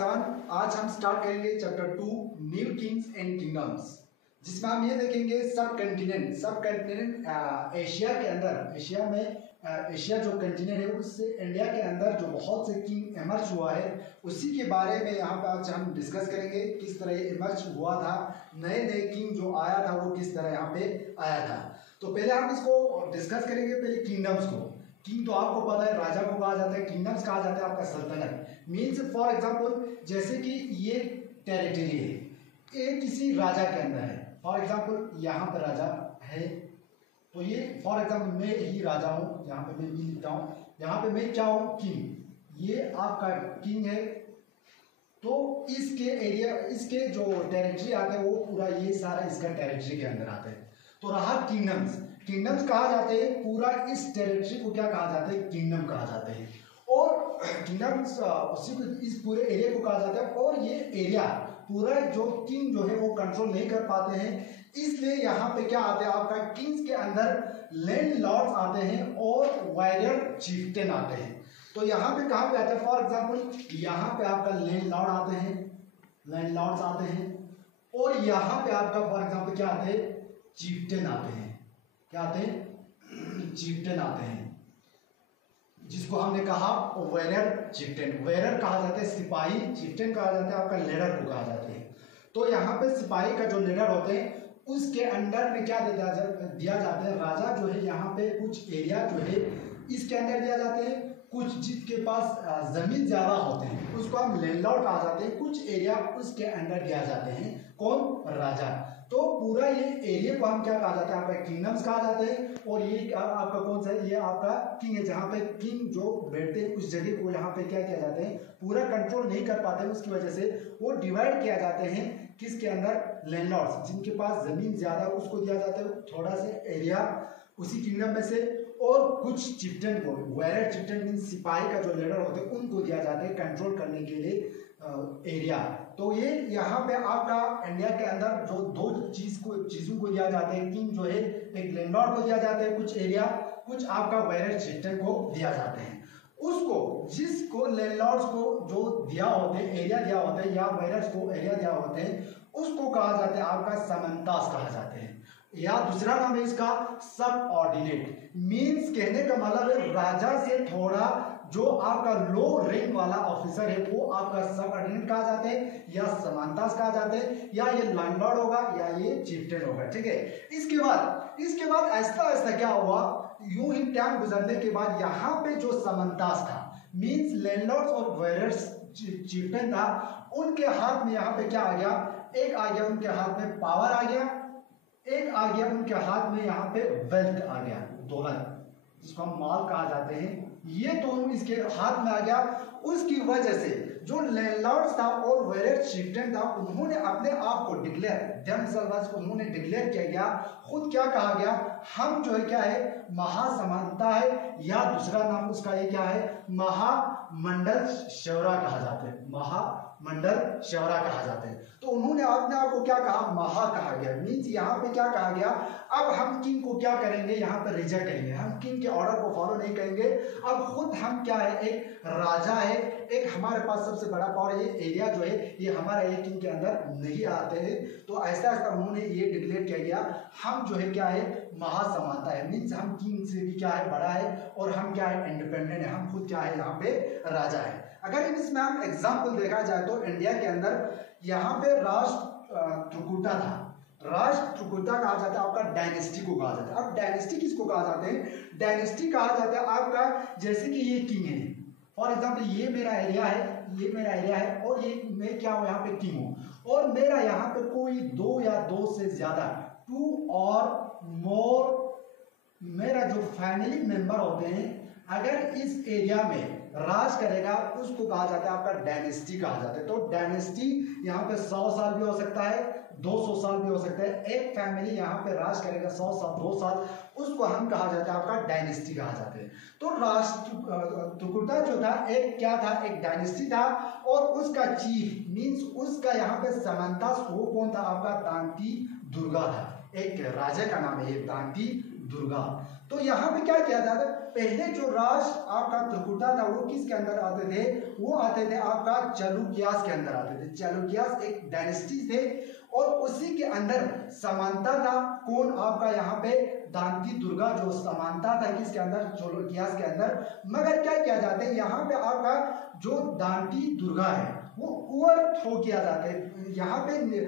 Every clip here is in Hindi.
7। आज हम स्टार्ट करेंगे chapter 2 new Kings and kingdoms, जिसमें हम ये देखेंगे सब कंटिनेंट एशिया के अंदर, एशिया जो कंटिनेंट है उससे इंडिया के अंदर जो बहुत से किंग इमर्ज हुआ है उसी के बारे में यहाँ पे आज हम डिस्कस करेंगे। किस तरह इमर्ज हुआ था, नए नए किंग जो आया था वो किस तरह यहाँ पे आया था। तो पहले हम इसको डिस्कस करेंगे, पहले किंगडम्स को। किंग तो आपको पता है राजा को कहा जाता है, किंगडम्स कहा जाता है आपका सल्तनत। मीन्स फॉर एग्जांपल जैसे कि ये टेरिटरी है, ये किसी राजा के अंदर है। फॉर एग्जांपल यहाँ पर राजा है, तो ये फॉर एग्जांपल मैं ही राजा हूँ, यहाँ पे मैं भी लिखता हूँ, यहाँ पे मैं क्या हूँ, किंग। ये आपका किंग है, तो इसके एरिया, इसके जो टेरिटरी आते हैं वो पूरा ये सारा इसका टेरिटरी के अंदर आते हैं। तो रहा किंगडम्स। किंगडम्स कहा जाते हैं पूरा इस टेरिटरी को क्या कहा जाता है, किंगडम कहा जाते हैं। और किंगडम्स उसी को, इस पूरे एरिया को कहा जाता है। और ये एरिया पूरा जो किंग जो है वो कंट्रोल नहीं कर पाते हैं, इसलिए यहाँ पे क्या आते हैं आपका किंग्स के अंदर लैंड लॉर्ड्स आते हैं और वारियर चीफ्टेन आते हैं। तो यहाँ पे कहाँ पे आते हैं, फॉर एग्जांपल यहाँ पे आपका लैंड लॉर्ड आते हैं, लैंड लॉर्ड्स आते हैं। और यहाँ पे आपका फॉर एग्जांपल क्या आते हैं, चीफ्टेन आते हैं। क्या आते हैं, चीफ्टेन आते हैं, जिसको हमने कहा वेरर चीफ्टेन। वेरर कहा जाता है सिपाही, चीफ्टेन कहा जाता है आपका लीडर को कहा जाता है। तो यहाँ पे सिपाही का जो लीडर होते हैं उसके अंडर में क्या दिया जाता है, राजा जो है यहाँ पे कुछ एरिया जो है इसके अंदर दिया जाते हैं। कुछ जिसके पास जमीन ज्यादा होते हैं उसको हम लैंडलॉर्ड कहा जाते हैं, कुछ एरिया उसके अंडर दिया जाते हैं, कौन, राजा। तो पूरा ये एरिया को हम क्या कहा जाता है, आपका किंगडम्स कहा जाते हैं। और ये आपका कौन सा है, ये आपका किंग है, जहाँ पे किंग जो बैठते हैं उस जगह को यहाँ पे क्या किया जाते हैं, पूरा कंट्रोल नहीं कर पाते हैं, उसकी वजह से वो डिवाइड किया जाते हैं किसके अंदर, लैंडलॉर्ड्स, जिनके पास जमीन ज्यादा उसको दिया जाता है थोड़ा सा एरिया उसी किंगडम में से। और कुछ चिफ्टन को, वेरर चिफ्टन मीन सिपाही का जो लीडर होते हैं उनको दिया जाता है कंट्रोल करने के लिए एरिया। तो ये यहाँ पे आपका इंडिया के अंदर जो दो चीजों को दिया जाता है, किंग जो है एक लैंडलॉर्ड को दिया जाता है कुछ एरिया, कुछ आपका वेरर चिफ्टन को दिया जाते हैं। उसको जिसको लैंडलॉर्ड्स को जो दिया होते हैं, एरिया दिया होता है, या वेरर्स को एरिया दिया होते हैं, उसको कहा जाता है आपका समंतास कहा जाते हैं, या दूसरा नाम है इसका सब ऑर्डिनेट। मीन्स कहने का मतलब है राजा से थोड़ा जो आपका लो रैंक वाला ऑफिसर है वो आपका सब ऑर्डिनेट कहा जाता है, या समानतास कहा जाता है, या ये लैंडलॉर्ड होगा या ये चिफ्टेन होगा। ठीक है, इसके बाद ऐसा ऐसा क्या हुआ, यूं ही टाइम गुजरने के बाद यहाँ पे जो समंतास था, मीन्स लैंडलॉर्ड्स और वेरर्स चिफ्टेन था, उनके हाथ में यहाँ पे क्या आ गया, एक आ गया उनके हाथ में पावर आ गया, एक आ गया उनके हाथ में यहाँ पे वेल्थ आ गया, दौलत जिसको हम माल कहा जाते हैं, ये दोनों इसके हाथ में आ गया। उसकी वजह से जो लैंडलॉर्ड्स था और वेरर चिफ्टेन था उन्होंने अपने आप को उन्होंने डिक्लेयर किया गया, खुद क्या कहा गया, हम जो है क्या है, महासमानता है, या दूसरा नाम उसका ये क्या है, महामंडल शौरा कहा जाता है, महामंडल शौरा कहा जाते हैं। तो उन्होंने अपने आप को क्या कहा, महा कहा गया। मीन्स यहाँ पे क्या कहा गया, अब हम किंग को क्या करेंगे, यहाँ पर रिजेक्ट करेंगे, हम किंग के ऑर्डर को फॉलो नहीं करेंगे, अब खुद हम क्या है, एक राजा है, एक हमारे पास सबसे बड़ा पावर, ये एरिया जो है ये हमारा एक किंग के अंदर नहीं आते हैं। तो ऐसा ऐसा उन्होंने ये डिक्लेयर किया गया, हम जो है क्या है, महासमानता है। मीन्स हम किंग से भी क्या है, बड़ा है, और हम क्या है, इंडिपेंडेंट है, हम खुद क्या है, यहाँ पे राजा है। अगर इसमें हम एग्जाम्पल देखा जाए तो इंडिया के अंदर यहाँ पे राष्ट्रकूटा था, राष्ट्रकूटा कहा जाता है आपका, डायनेस्टी को कहा जाता है। अब डायनेस्टी किसको कहा जाते हैं, डायनेस्टी कहा जाता है आपका, जैसे कि ये किंग है, फॉर एग्जाम्पल ये मेरा एरिया है, ये मेरा एरिया है, और ये मैं क्या हूँ, यहाँ पे किंग हूँ, और मेरा यहाँ पे कोई दो या दो से ज्यादा, 2 और मोर मेरा जो फैमिली मेंबर होते हैं, अगर इस एरिया में राज करेगा उसको कहा जाता है आपका डायनेस्टी कहा जाता है। तो डायनेस्टी यहाँ पे 100 साल भी हो सकता है, 200 साल भी हो सकता है, एक फैमिली यहाँ पे राज करेगा 100 साल 2 साल, उसको हम कहा जाता है आपका डायनेस्टी कहा जाता है। तो राष्ट्रकूटा जो था एक क्या था, एक डायनेस्टी था, और उसका चीफ मीन्स उसका यहाँ पे समंतास वो कौन था, आपका दांती दुर्गा था, एक राजा का नाम है ये दांती दुर्गा। तो यहाँ पे क्या किया जाता है, पहले जो राज आपका त्रिकुटा था वो किसके अंदर आते थे, वो आते थे आपका चालुक्यास के अंदर आते थे। चालुक्यास एक डायनेस्टी थे और उसी के अंदर समानता था कौन, आपका यहाँ पे दांती दुर्गा जो समानता था किसके अंदर, चालुक्यास के अंदर। मगर क्या किया जाता है, यहाँ पे आपका जो दांती दुर्गा है वो ओवरथ्रो किया जाता है, यहाँ पे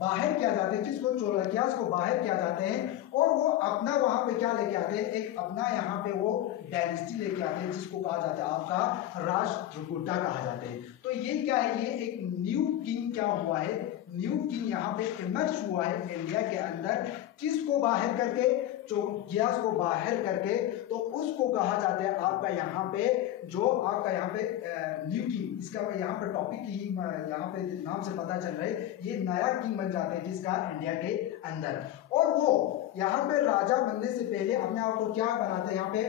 बाहर किया जाता है, किसको, चालुक्यास को बाहर किया जाते हैं और वो अपना वहां पे क्या लेके आते हैं, एक अपना यहाँ पे वो डायनेस्टी लेके आते हैं जिसको कहा जाता है आपका राष्ट्रकूटा कहा जाते हैं। तो ये क्या है, ये एक न्यू किंग क्या हुआ है, न्यू किंग यहाँ पे इमर्ज हुआ है इंडिया के अंदर, किसको बाहर करके, चालुक्यास को बाहर करके। तो उसको कहा जाता है आपका यहाँ पे जो आपका यहाँ पे न्यू किंग, इसका यहाँ पे टॉपिक ही यहाँ पे नाम से पता चल रहा है, ये नया किंग बन जाते हैं किसका, इंडिया के अंदर। और वो यहाँ पे राजा बनने से पहले अपने आप को क्या बनाते हैं, यहाँ पे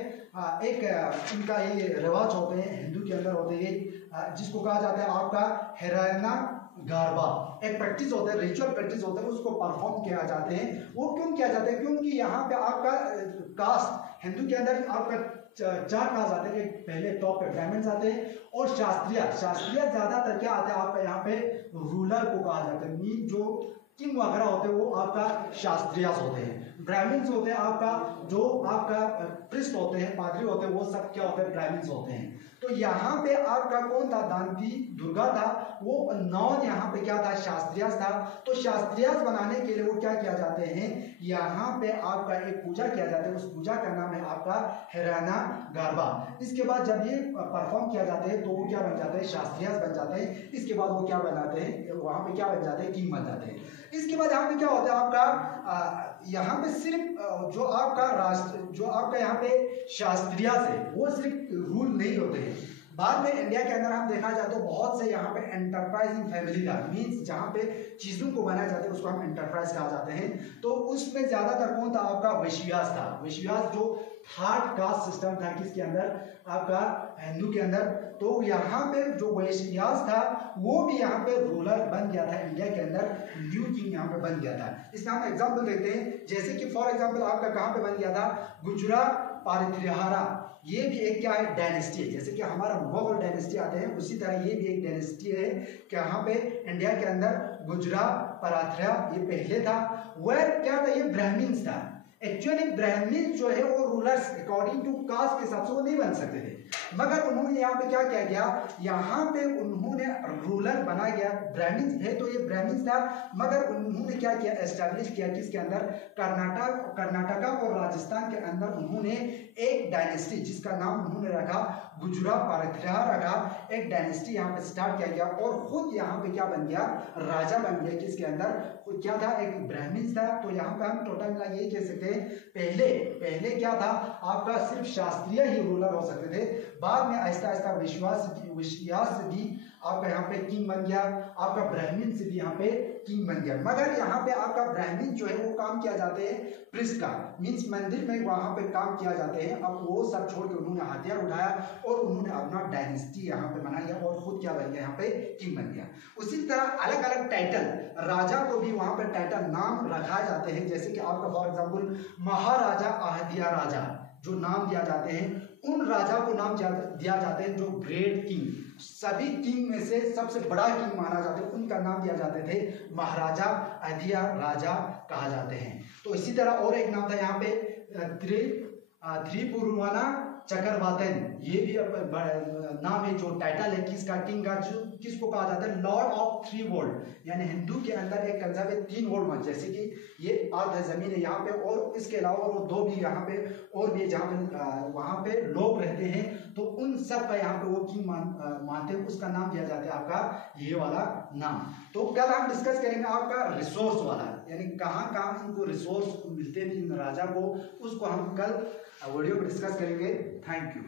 एक इनका ये रिवाज होते हैं हिंदू के अंदर होते हैं, जिसको कहा जाता है आपका हिरण्या गारबा, एक प्रैक्टिस होता है, रिचुअल प्रैक्टिस होता है, उसको परफॉर्म किया जाते हैं। वो क्यों किया जाता है, क्योंकि यहाँ पे आपका कास्ट हिंदू के अंदर आपका चार कास्ट आते हैं, पहले टॉप पे ब्राह्मण्स आते हैं और शास्त्रीय ज्यादातर क्या आता है आपका यहाँ पे रूलर को कहा जाता है, मीन जो किंग वगैरह होते हैं वो आपका शास्त्रीय होते हैं। ब्राह्मण्स होते हैं आपका जो आपका प्रिस्ट होते हैं, पादरी होते हैं, वो सब क्या होते हैं, ब्राह्मण्स होते हैं। तो यहाँ पे आपका कौन था, दांती दुर्गा था, वो नॉन यहाँ पे क्या था, शास्त्रीय था। तो शास्त्रीय बनाने के लिए वो क्या किया जाते हैं, यहाँ पे आपका एक पूजा किया जाता है, उस पूजा का नाम है आपका हिरण्या गारबा। इसके बाद जब ये परफॉर्म किया जाता है तो वो क्या बन जाते हैं, शास्त्रीय बन जाते हैं। इसके बाद वो क्या बनाते हैं, वहां पे क्या बन जाते हैं, किंग बन जाते हैं। इसके बाद यहाँ पे क्या होता है आपका, यहाँ पे सिर्फ जो आपका राष्ट्र, जो आपका यहाँ पे शास्त्रीय से वो सिर्फ रूल नहीं होते हैं। बाद में इंडिया के अंदर हम देखा जाए तो बहुत से यहाँ पे एंटरप्राइजिंग फैमिली था, मीन्स जहाँ पे चीजों को बनाया जाता है उसको हम एंटरप्राइज कहा जाते हैं। तो उसमें ज्यादातर कौन था, आपका वैश्यास था। वैश्यास जो थर्ड कास्ट सिस्टम था किसके अंदर, आपका हिंदू के अंदर। तो यहाँ पे जो वैश्यास था वो भी यहाँ पे रूलर बन गया था इंडिया के अंदर, न्यू किंग यहाँ पे बन गया था। इसका हम एग्जाम्पल देखते हैं, जैसे कि फॉर एग्जाम्पल आपका कहाँ पे बन गया था, गुजरात पारित्रिहारा, ये भी एक क्या है, डायनेस्टी है। जैसे कि हमारा मुगल डायनेस्टी आते हैं उसी तरह ये भी एक डायनेस्टी है कि यहाँ पे इंडिया के अंदर गुजरात पारित्रिया ये पहले था। वह क्या था, ये ब्राह्मण्स था। एक्चुअली ब्राह्मण्स जो है वो रूलर्स अकॉर्डिंग टू कास्ट के हिसाब से वो नहीं बन सकते थे, मगर उन्होंने यहाँ पे क्या किया गया, यहाँ पे उन्होंने रूलर बना गया। ब्राह्मण्स है तो ये ब्राह्मण्स था, मगर उन्होंने क्या किया, एस्टैब्लिश किया किसके अंदर, कर्नाटका और राजस्थान के अंदर उन्होंने एक डायनेस्टी जिसका नाम उन्होंने रखा गुजरात पारित्रिया रखा, एक डायनेस्टी यहाँ पे स्टार्ट किया गया और खुद यहाँ पे क्या बन गया, राजा बन गया। किसके अंदर क्या था, एक ब्राह्मण था। तो यहाँ पे हम टोटल मिला यही कह सकते हैं, पहले क्या था, आपका सिर्फ शास्त्रीय ही रूलर हो सकते थे। बाद में आहिस्ता आहिस्ता वैश्यास से भी आपका यहाँ पे किंग बन गया, आपका ब्राह्मण से भी यहाँ पे किंग बन गया। मगर यहाँ पे आपका ब्राह्मण जो है वो काम किया जाते हैं प्रिस्ट का, मीन्स मंदिर में वहां पे काम किया जाते हैं। अब वो सब छोड़ के उन्होंने हथियार उठाया और उन्होंने अपना डायनेस्टी यहाँ पे बना लिया और खुद क्या बन गया, यहाँ पे किंग बन गया। उसी तरह अलग अलग टाइटल, राजा को भी वहां पे टाइटल नाम रखा जाते हैं। जैसे कि आपका फॉर एग्जाम्पल महाराजा अहल्या राजा जो नाम दिया जाते हैं, उन राजा को नाम दिया जाते हैं जो ग्रेट किंग, सभी किंग में से सबसे बड़ा किंग माना जाता है, उनका नाम दिया जाते थे महाराजा अहल्या राजा कहा जाते हैं। तो इसी तरह और एक नाम था यहाँ पे त्रिपुराना चक्रवर्तन, ये भी नाम है जो टाइटल है किसका, किंग का, जो किसको कहा जाता है, लॉर्ड ऑफ थ्री वर्ल्ड, यानी हिंदू के अंदर एक कंसेप्ट है तीन वर्ल्ड में। जैसे कि ये अर्थ है, जमीन है यहाँ पे, और इसके अलावा वो दो भी यहाँ पे और भी जहाँ पे वहाँ पे लोग रहते हैं, तो उन सब का यहाँ पे वो किंग मानते हैं, उसका नाम दिया जाता है आपका ये वाला नाम। तो कल हम डिस्कस करेंगे आपका रिसोर्स वाला, यानी कहाँ कहाँ इनको रिसोर्स मिलते थे इन राजा को, उसको हम कल वीडियो में डिस्कस करेंगे। Thank you.